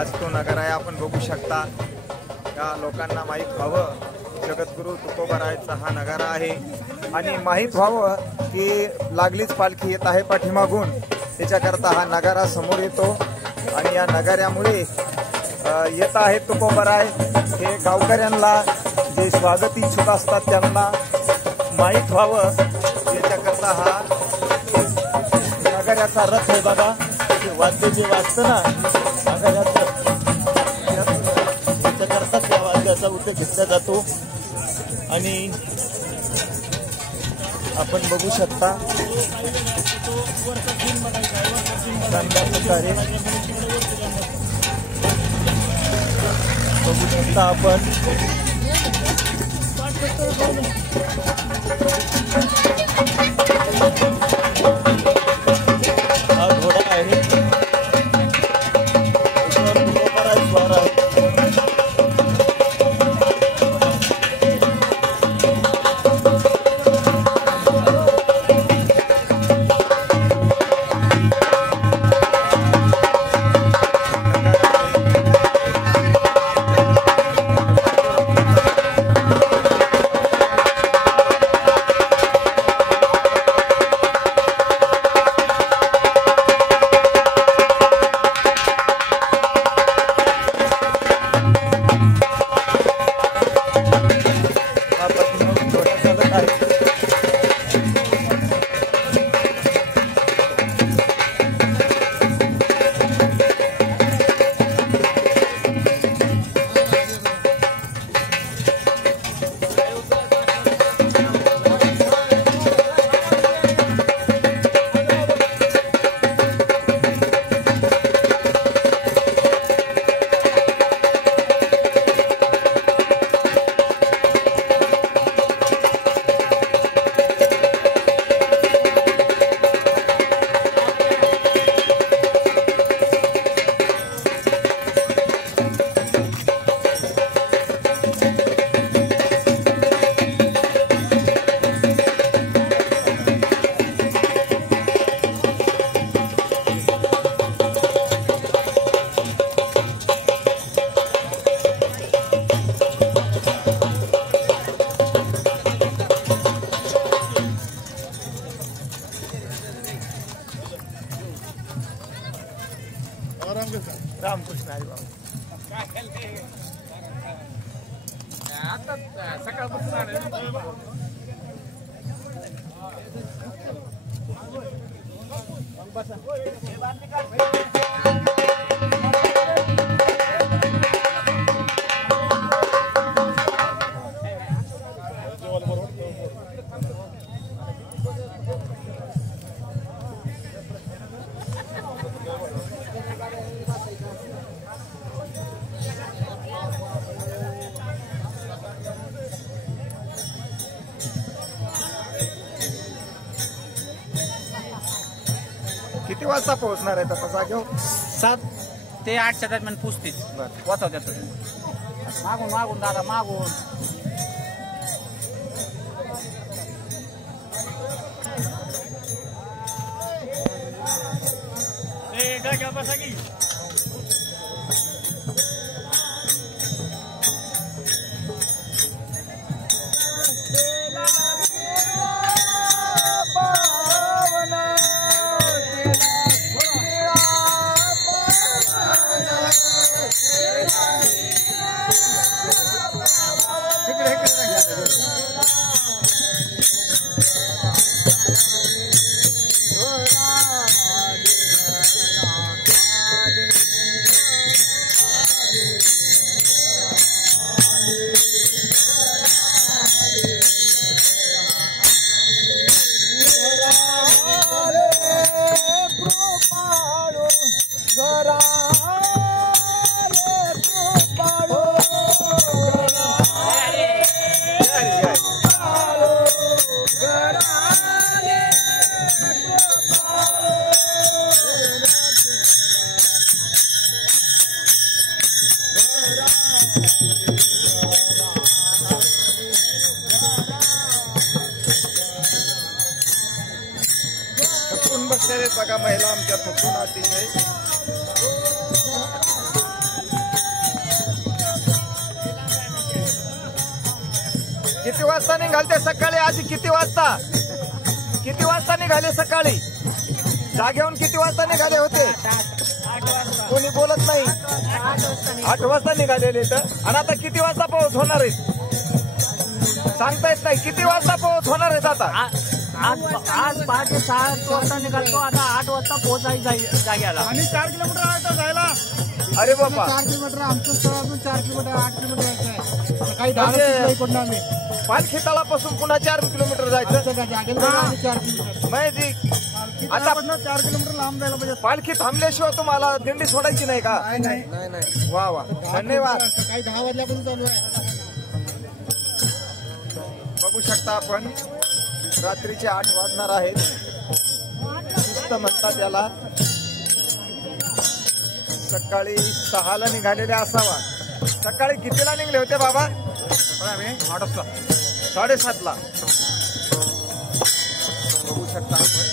हाच तो नगर आहे. आपण बघू शकता या लोकांना माहीत व्हावं जगद्गुरु तुकोबारायचा हा नगारा आहे आणि माहीत व्हावं की लागलीच पालखी येत आहे पाठीमागून, त्याच्याकरता हा नगारा समोर येतो आणि या नगाऱ्यामुळे येत आहे तुकोबाराय हे गावकऱ्यांना जे स्वागत इच्छुक असतात त्यांना माहीत व्हावं याच्याकरता हा नगाऱ्याचा रथ आहे. बघा ते वाद्य जे वाजतं ना नगाऱ्याचं, त्याच्याकरता त्या वाद्याचा उद्योग घेतला जातो आणि आपण बघू शकता चांगल्या प्रकारे बघू शकता आपण हा घोडा आहे, स्वार आहे. रामकृष्ण हरी बाबा किती वाजता पोहोचणार आहे तसा जागेवर? 7 ते 8च्या दरम्यान पुसते वाचवत्यात. मागून मागून दादा मागून बसा की बघा महिला आमच्या थकून अतिशय किती वाजता निघाले सकाळी? आधी किती वाजता निघाले सकाळी? जागेहून किती वाजता निघाले होते? कोणी बोलत नाही. 8 वाजता निघालेले तर. आणि आता किती वाजता पोहोच होणार आहेत सांगता येत नाही. किती वाजता पोहोच होणार आहेत आता? आज पहाटे 7 वाजता निघालतो, आता 8 वाजता पोहोचायचं जाग्याला. आणि 4 किलोमीटर आता जायला. अरे बाबा, 4 किलोमीटर आमचं स्थळातून 4 किलोमीटर 8 किलोमीटर जायचं आहे. काही 10 पडलं आम्ही पालखी तळापासून पुन्हा 4 किलोमीटर जायचं. 4 किलोमीटर माहिती आता 4 किलोमीटर लांब जायला पाहिजे. पालखी थांबल्याशिवाय तुम्हाला दिंडी सोडायची नाही का? नाही. वा वा, धन्यवाद. सकाळी 10 वाजल्यापासून चालू आहे. बघू शकता आपण, रात्रीचे 8 वाजणार आहेत. शिस्त म्हणतात याला. सकाळी 6ला निघालेले असावा. सकाळी कितीला निघले होते बाबा? आम्ही 8 वाजता 7:30ला. बघू शकता आपण.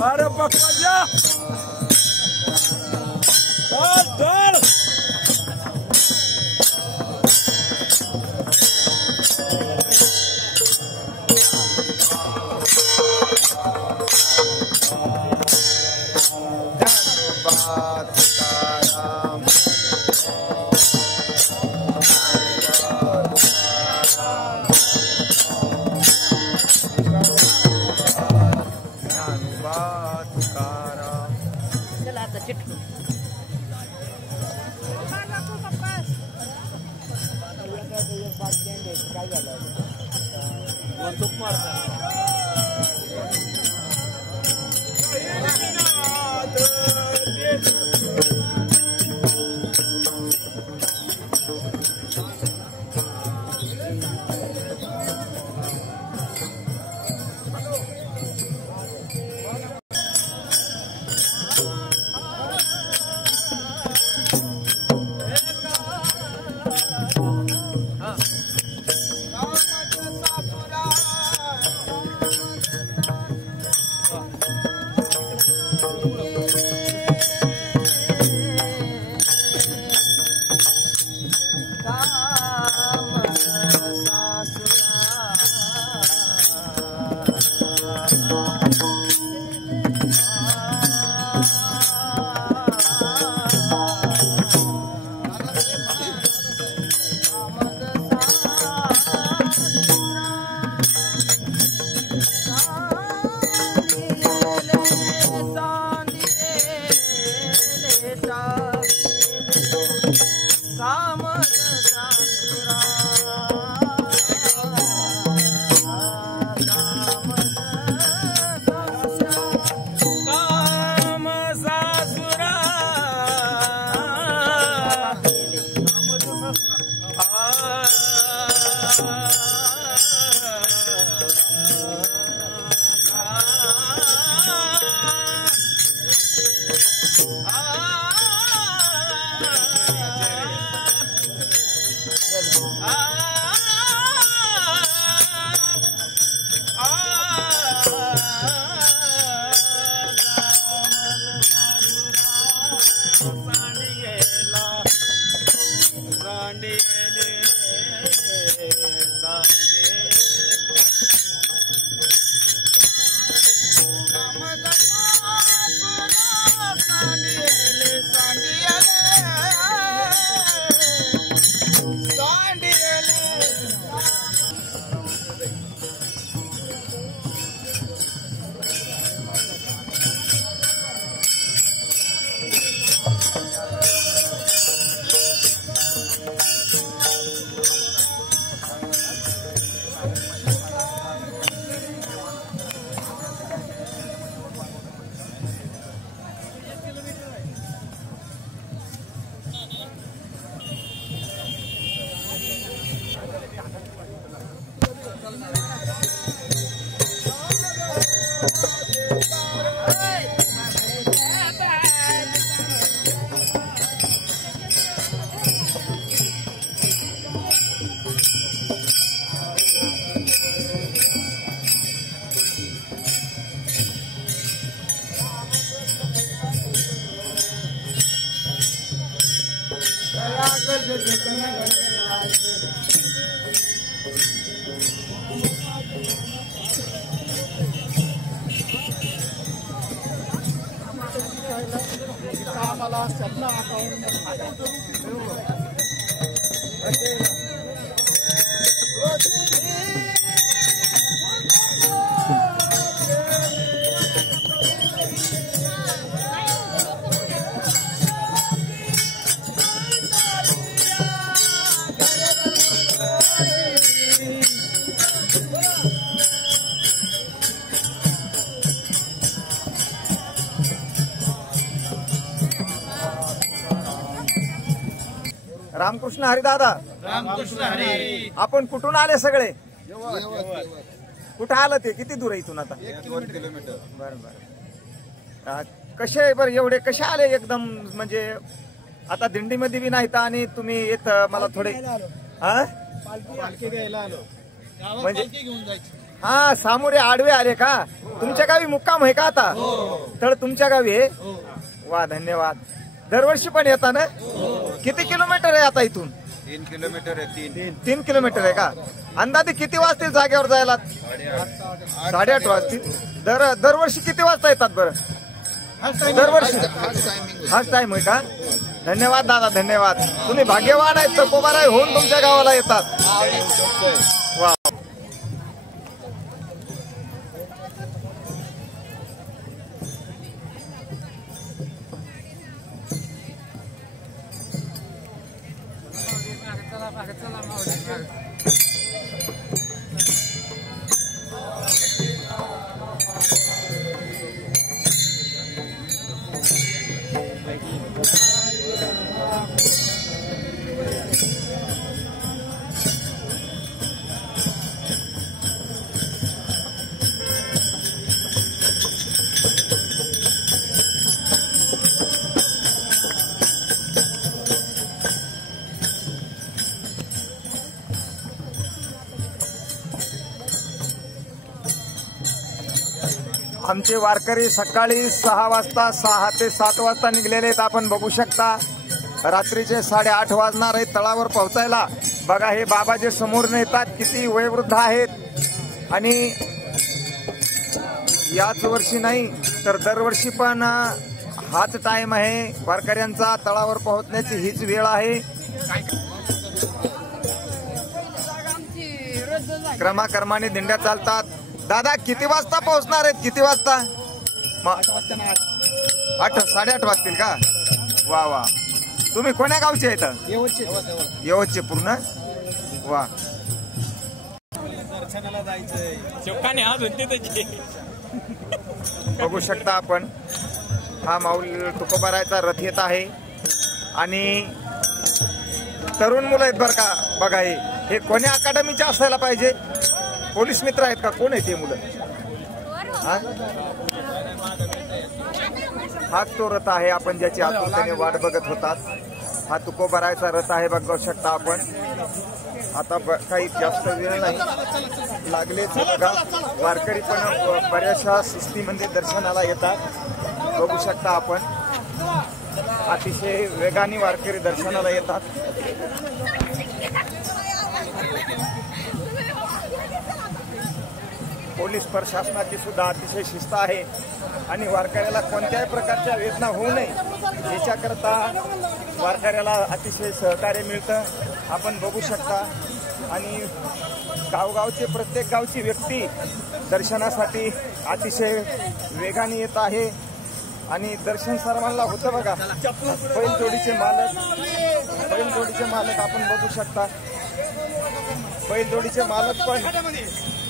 वारे पकवाजा चल सांडियले रामकृष्ण हरी दादा. रामकृष्ण हरी. आपण कुठून आले सगळे? कुठं आलं ते? किती दूर आहे इथून आता? 1 किलोमीटर. बरं बरं. कसे बरं एवढे कसे आले एकदम? म्हणजे आता दिंडीमध्ये बी नाहीत आणि तुम्ही येत मला थोडे पालखी घ्यायला आलो. म्हणजे घेऊन जायची. हा सामोरे आडवे आले का? तुमच्या गावी मुक्काम आहे का आता? तर तुमच्या गावी आहे. वा धन्यवाद. दरवर्षी पण येता ना? किती किलोमीटर आहे आता इथून? 3 किलोमीटर आहे. 3 किलोमीटर आहे का? अंदाजे किती वाजतील जागेवर जायला? 8:30 वाजतील. दरवर्षी किती वाजता येतात बरं? दरवर्षी हाच टाइम आहे का? धन्यवाद दादा, धन्यवाद. तुम्ही भाग्यवान आहेत, तपोबाराय होऊन तुमच्या गावाला येतात. वा. आमचे वारकरी सकाळी 6 वाजता 6 ते 7 वाजता निघलेले आहेत. आपण बघू शकता रात्रीचे 8:30 वाजणार आहेत तळावर पोहोचायला. बघा हे बाबा जे समोर येतात किती वयोवृद्ध आहेत आणि याच वर्षी नाही तर दरवर्षी पण हाच टाइम आहे वारकऱ्यांचा. तळावर पोहोचण्याची हीच वेळ आहे. क्रमाक्रमाने दिंड्या चालतात. दादा किती वाजता पोहोचणार आहेत? किती वाजता? 8:30 वाजतील का? वा वा. तुम्ही कोण्या गावचे आहेत? येवतचे पूर्ण. वा. दर्शनाला जायचंय. बघू शकता आपण हा माऊली तुकोबारायचा रथ येत आहे आणि तरुण मुलं आहेत बरं का. बघा हे कोण्या अकादमीचे असायला पाहिजे? पोलीस मित्र आहेत का? कोण आहेत हे मुलं? हाच तो रथ आहे आपण ज्याची आतुरतेने वाट बघत होतात. हा तुकोबारायचा रथ आहे. बघू शकता आपण. आता काही जास्त वेळ नाही, लागलेच बघा. वारकरी पण बऱ्याचशा सुस्तीमध्ये दर्शनाला येतात. बघू शकता आपण अतिशय वेगाने वारकरी दर्शनाला येतात. पोलीस प्रशासनाची सुद्धा अतिशय शिस्त आहे आणि वारकऱ्याला कोणत्याही प्रकारच्या वेदना होऊ नये याच्याकरता वारकऱ्याला अतिशय सहकार्य मिळतं. आपण बघू शकता आणि गावगावचे प्रत्येक गावची व्यक्ती दर्शनासाठी अतिशय वेगाने येत आहे आणि दर्शन सर्वांना होतं. बघा बैलजोडीचे मालक आपण बघू शकता.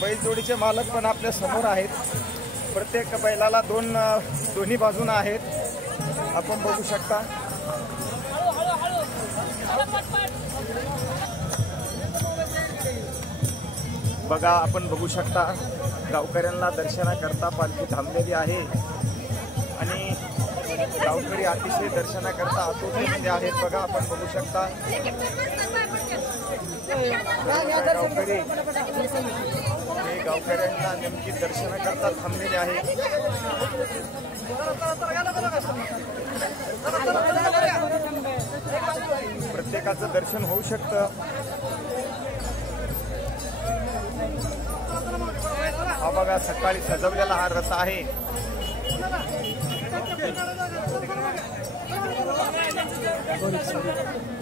बैलजोडीचे मालक पण आपल्या समोर आहेत. प्रत्येक बैलाला दोन्ही बाजूने आहेत. आपण बघू शकता. बघा आपण बघू शकता गावकऱ्यांना दर्शनाकरता पालखी थांबलेली आहे आणि गावकरी अतिशय दर्शनाकरता आतुरतेमध्ये आहेत. बघा आपण बघू शकता गावकरी हे गावकऱ्यांना नेमकी दर्शनाकरता थांबलेले आहे. प्रत्येकाचं दर्शन होऊ शकतं. हा बघा सकाळी सजवलेला हा रथ आहे.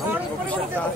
बघू शकता